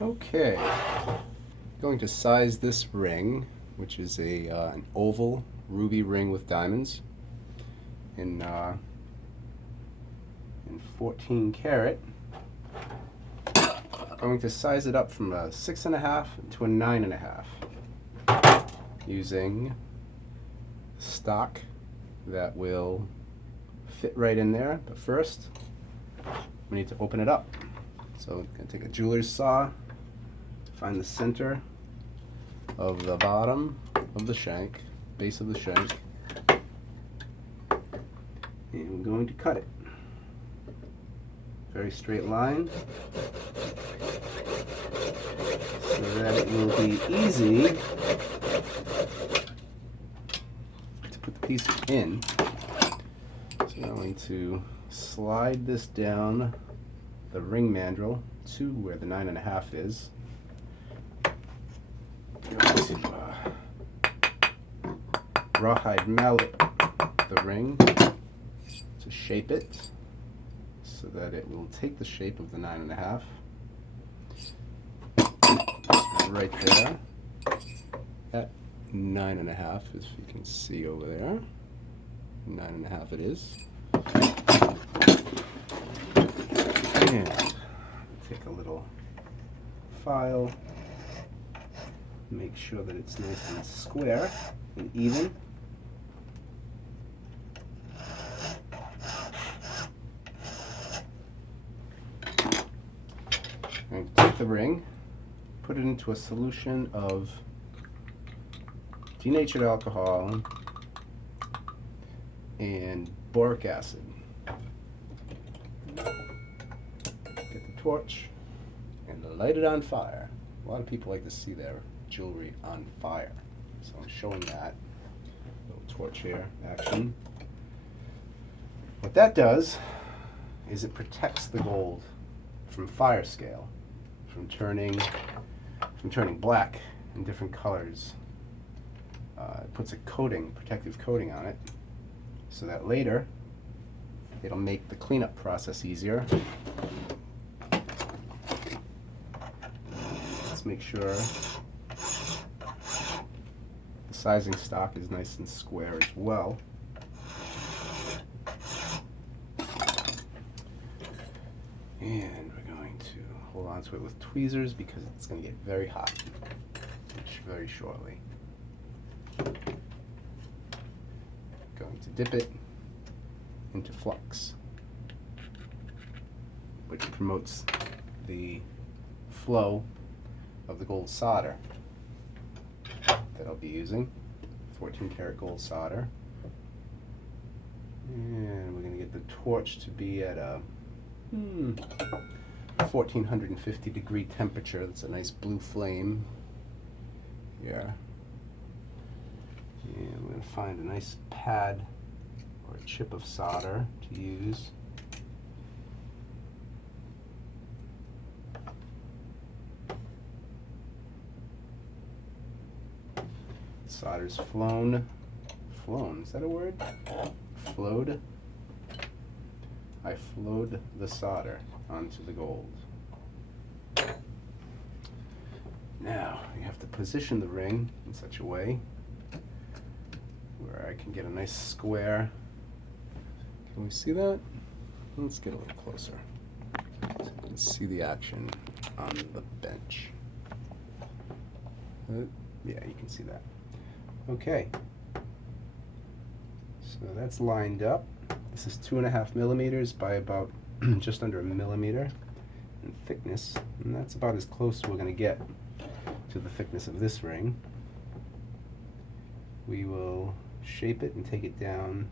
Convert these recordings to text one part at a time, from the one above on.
Okay, going to size this ring, which is an oval ruby ring with diamonds in 14 karat. Going to size it up from a 6.5 to a 9.5 using stock that will fit right in there. But first, we need to open it up. So I'm going to take a jeweler's saw to find the center of the bottom of the shank, base of the shank, and we're going to cut it. Very straight line, so that it will be easy to put the piece in. So I'm going to slide this down the ring mandrel to where the 9.5 is. I'm going to rawhide mallet the ring to shape it so that it will take the shape of the 9.5. Right there at 9.5, as you can see over there. 9.5 it is. And take a little file, make sure that it's nice and square and even. And take the ring, put it into a solution of denatured alcohol and boric acid. Get the torch and light it on fire. A lot of people like to see their jewelry on fire, so I'm showing that. Little torch here, action. What that does is it protects the gold from fire scale, from turning black in different colors. It puts a coating, protective coating on it, so that later it'll make the cleanup process easier. Let's make sure the sizing stock is nice and square as well. And we're going to hold on to it with tweezers because it's going to get very hot very shortly. Going to dip it into flux, which promotes the flow of the gold solder that I'll be using. 14 karat gold solder. And we're going to get the torch to be at a 1450 degree temperature. That's a nice blue flame here. And we're going to find a nice pad or a chip of solder to use. Solder's flown. Flown, is that a word? Flowed. I flowed the solder onto the gold. Now, you have to position the ring in such a way where I can get a nice square. Can we see that? Let's get a little closer so you can see the action on the bench. Yeah, you can see that. Okay. So that's lined up. This is 2.5 millimeters by about just under a millimeter in thickness, and that's about as close as we're going to get to the thickness of this ring. We will shape it and take it down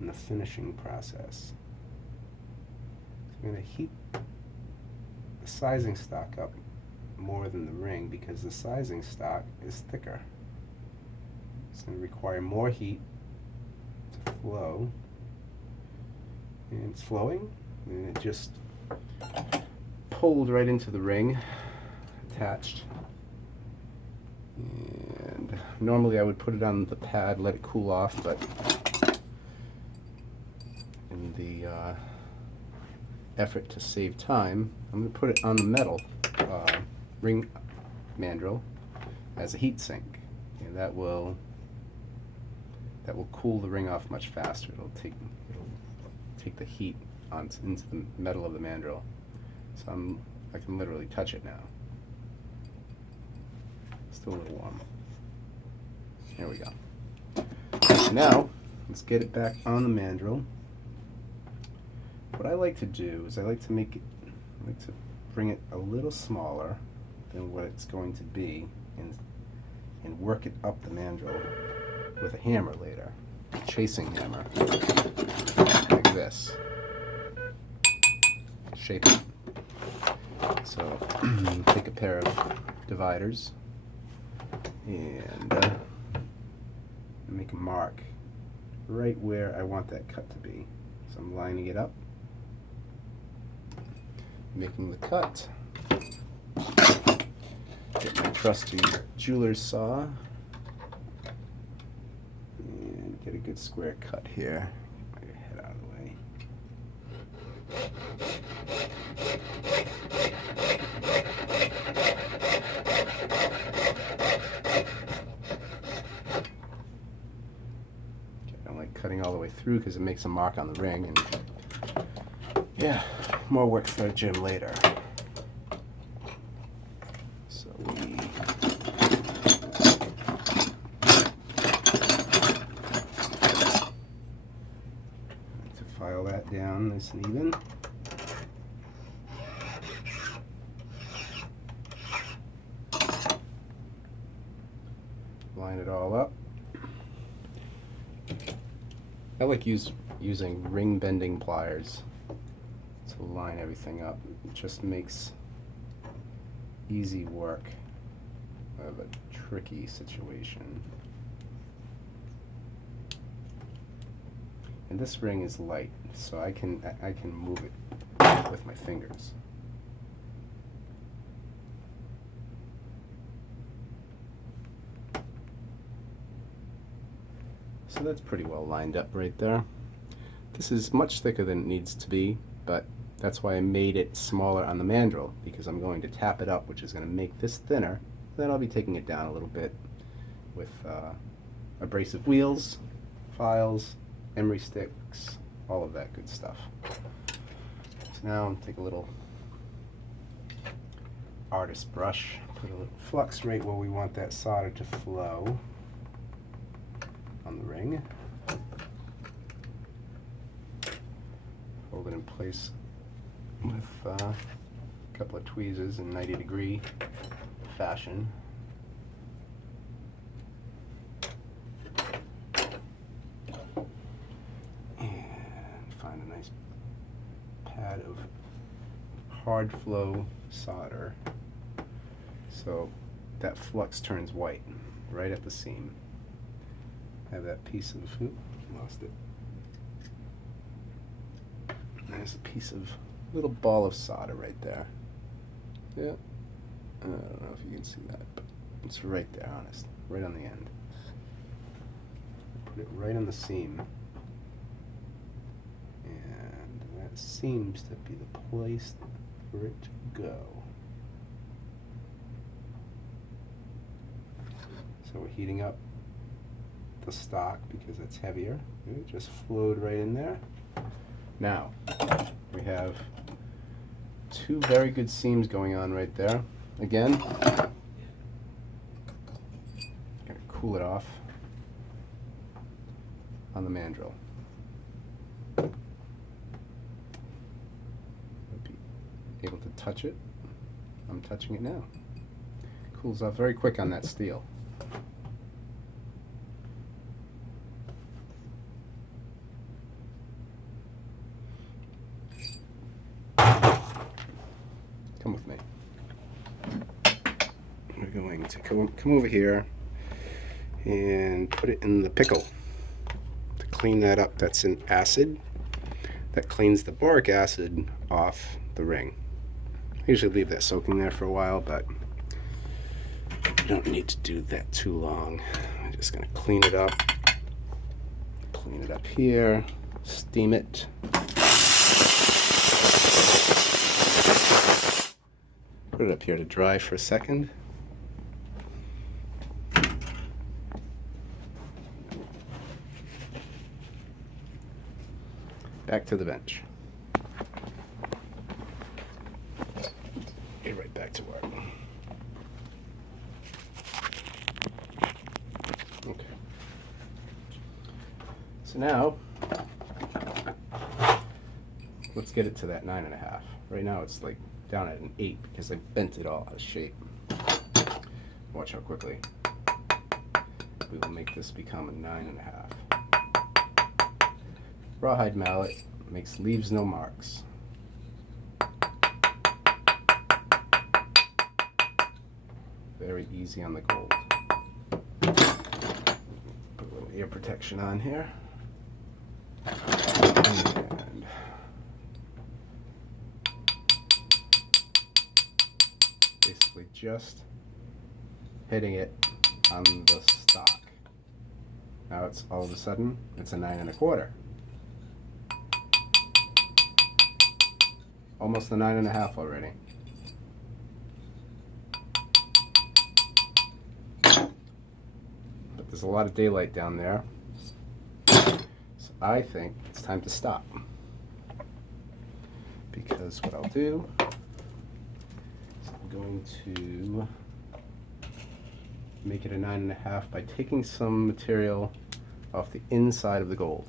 in the finishing process. So I'm going to heat the sizing stock up more than the ring because the sizing stock is thicker. It's going to require more heat to flow, and it's flowing, and it just pulled right into the ring, attached. And normally I would put it on the pad, let it cool off, but in the effort to save time, I'm going to put it on the metal ring mandrel as a heat sink, and that will cool the ring off much faster. It'll take the heat into the metal of the mandrel. So I can literally touch it now. Still a little warm. There we go. Now let's get it back on the mandrel. What I like to do is I like to bring it a little smaller than what it's going to be, and work it up the mandrel with a hammer later, a chasing hammer, like this. Shape it. So take a pair of dividers and make a mark right where I want that cut to be. So I'm lining it up, making the cut. Get my trusty jeweler's saw and get a good square cut here. Get my head out of the way. Okay, I don't like cutting all the way through because it makes a mark on the ring, and yeah, more work for the gym later. File that down nice and even. Line it all up. I like using ring bending pliers to line everything up. It just makes easy work of a tricky situation. And this ring is light, so I can move it with my fingers. So that's pretty well lined up right there. This is much thicker than it needs to be, but that's why I made it smaller on the mandrel, because I'm going to tap it up, which is going to make this thinner. Then I'll be taking it down a little bit with abrasive wheels, files, emery sticks, all of that good stuff. So now I'm take a little artist brush, put a little flux right where we want that solder to flow on the ring. Hold it in place with a couple of tweezers in 90-degree fashion. Pad of hard flow solder, so that flux turns white right at the seam. I have that piece of lost it. There's a piece of little ball of solder right there. Yeah, I don't know if you can see that, but it's right there, honest, right on the end. Put it right on the seam. Seems to be the place for it to go. So we're heating up the stock because it's heavier. It just flowed right in there. Now we have two very good seams going on right there. Again, gonna cool it off on the mandrel. Able to touch it. I'm touching it now. Cools off very quick on that steel. Come with me. We're going to come over here and put it in the pickle to clean that up. That's an acid that cleans the boric acid off the ring. I usually leave that soaking there for a while, but you don't need to do that too long. I'm just going to clean it up here, steam it. Put it up here to dry for a second. Back to the bench. Get right back to work. Okay. So now, let's get it to that 9.5. Right now it's like down at an 8 because I bent it all out of shape. Watch how quickly we will make this become a 9.5. Rawhide mallet leaves no marks. Very easy on the gold. Put a little ear protection on here. And basically just hitting it on the stock. Now it's all of a sudden it's a 9.25. Almost a 9.5 already. But there's a lot of daylight down there, so I think it's time to stop. Because what I'll do is I'm going to make it a 9.5 by taking some material off the inside of the gold.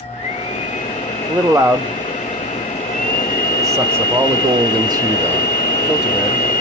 A little loud. Sucks up all the gold into the filter bed.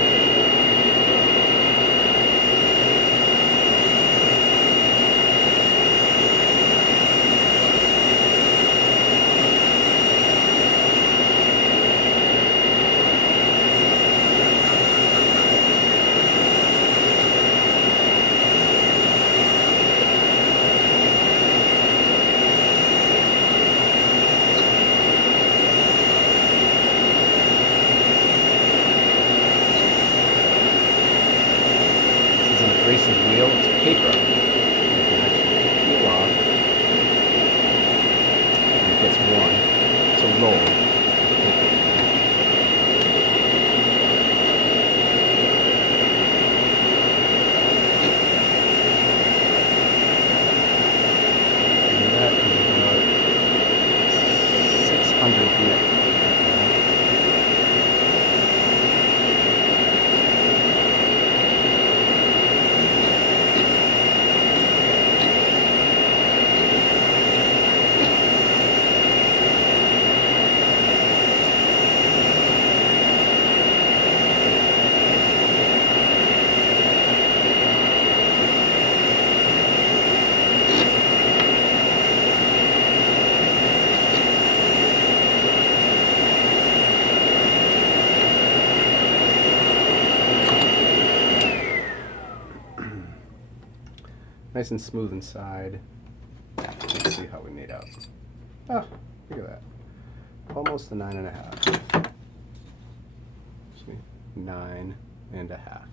Abrasive wheel, it's paper. You can actually peel off and it gets worn. It's a roll. And that is about 600 grit. Nice and smooth inside. Let's see how we made out. Ah, look at that. Almost a 9.5. See? 9.5.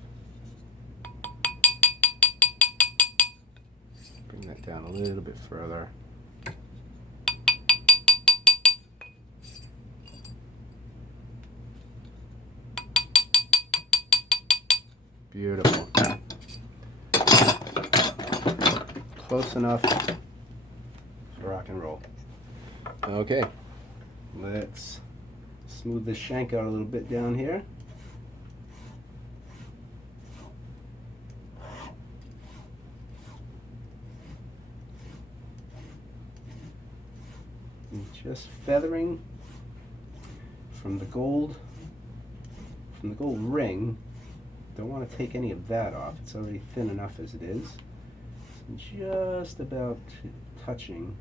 Bring that down a little bit further. Beautiful. Close enough for rock and roll. Okay, let's smooth this shank out a little bit down here. And just feathering from the gold ring. Don't want to take any of that off. It's already thin enough as it is. Just about touching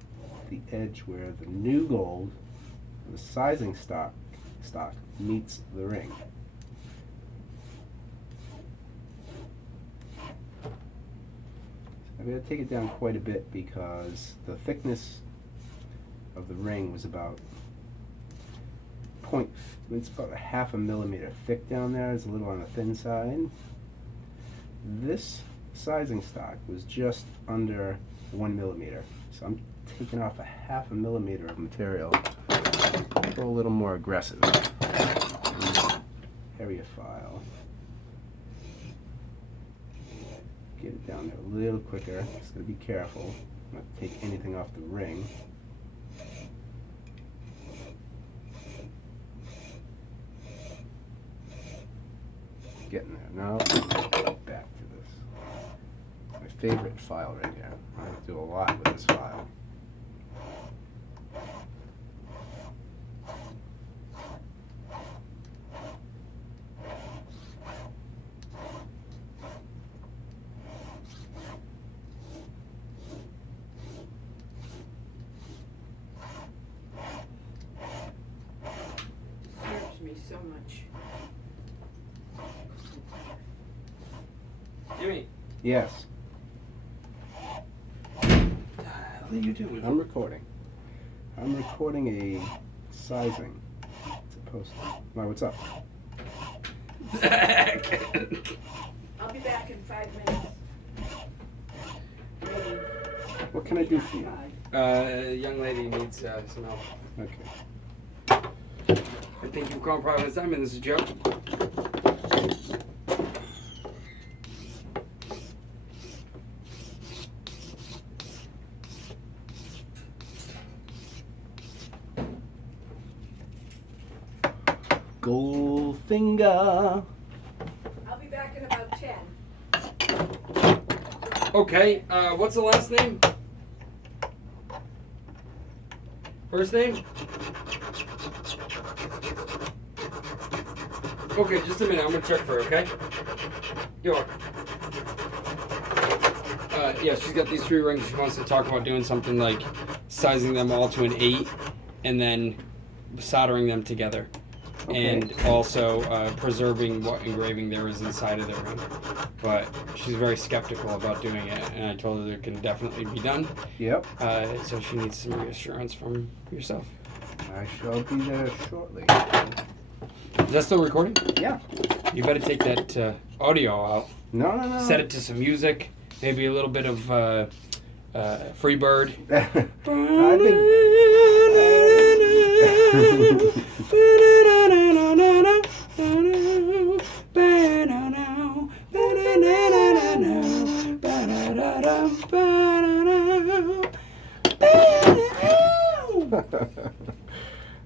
the edge where the new gold, the sizing stock meets the ring. I'm going to take it down quite a bit because the thickness of the ring was about it's about a 0.5 millimeter thick down there. It's a little on the thin side. This sizing stock was just under 1 millimeter, so I'm taking off a 0.5 millimeter of material. Go a little more aggressive. area file. Get it down there a little quicker. Just gotta be careful not to take anything off the ring. Getting there. Now, back to this. My favorite file right here. I do a lot with this file. Disturbs me so much. Jimmy, Yes, what are you doing? I'm recording. I'm recording a sizing. It's a poster. Why, what's up? I'll be back in 5 minutes. Maybe. What can I do for you? Young lady needs some help. Okay. I think you've called Private Assignment. This is Joe. Goldfinger. I'll be back in about 10. Okay, what's the last name? First name? Okay, just a minute. I'm gonna check for her, okay? You're welcome. Yeah, she's got these 3 rings. She wants to talk about doing something like sizing them all to an 8 and then soldering them together. Okay. And also preserving what engraving there is inside of the ring. But she's very skeptical about doing it, and I told her it can definitely be done. Yep. So she needs some reassurance from yourself. I shall be there shortly. Is that still recording? Yeah. You better take that audio out. No. Set it to some music, maybe a little bit of Free Bird. I've been.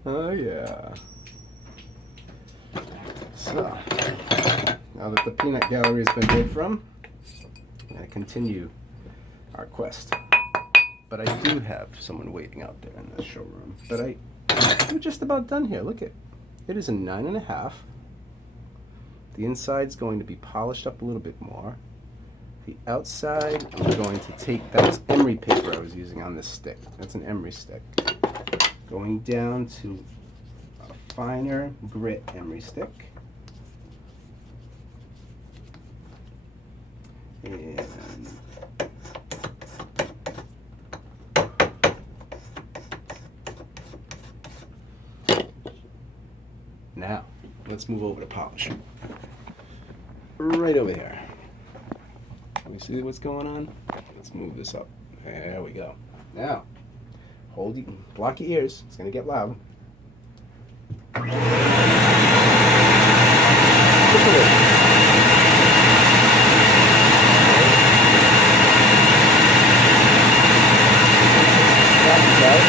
Oh yeah. So, now that the peanut gallery has been heard from, I'm going to continue our quest. But I do have someone waiting out there in the showroom. But we're just about done here. Look at it is a 9.5. The inside's going to be polished up a little bit more. The outside, I'm going to take, that's emery paper I was using on this stick. That's an emery stick. Going down to a finer grit emery stick. And now, let's move over to polish. Right over here. Can we see what's going on? Let's move this up. There we go. Now, block your ears. It's going to get loud. Look at it. That's out.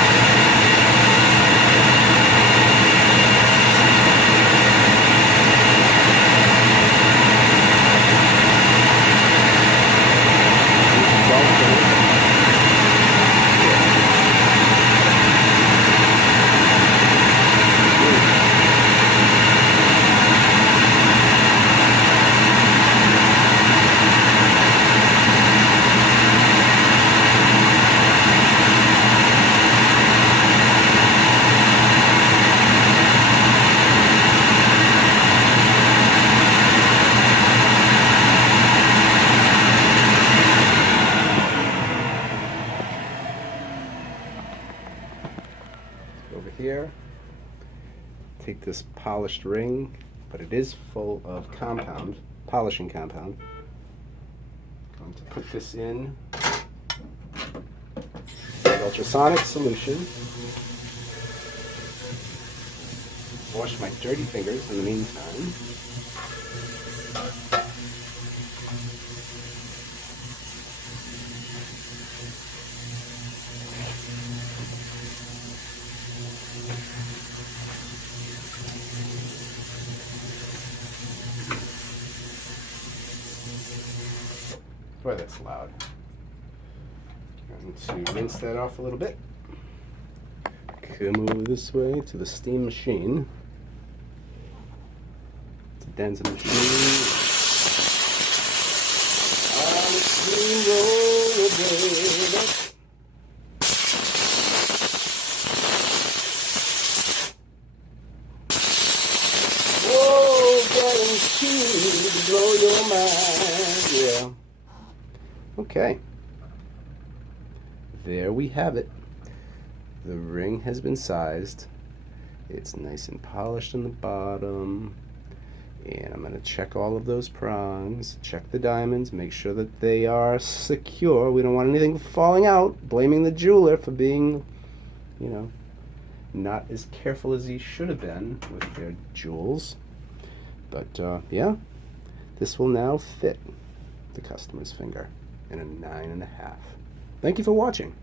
Over here, take this polished ring, but it is full of compound, polishing compound. Going to put this in the ultrasonic solution. Wash my dirty fingers in the meantime. toilet's loud. And to rinse that off a little bit, come over this way to the steam machine. It's a Diamondjim machine. On the steamroller, baby. Whoa, guaranteed to blow your mind. Yeah. Okay. There we have it. The ring has been sized. It's nice and polished on the bottom. And I'm going to check all of those prongs, check the diamonds, make sure that they are secure. We don't want anything falling out, blaming the jeweler for being, you know, not as careful as he should have been with their jewels. But yeah, this will now fit the customer's finger in a 9.5. Thank you for watching.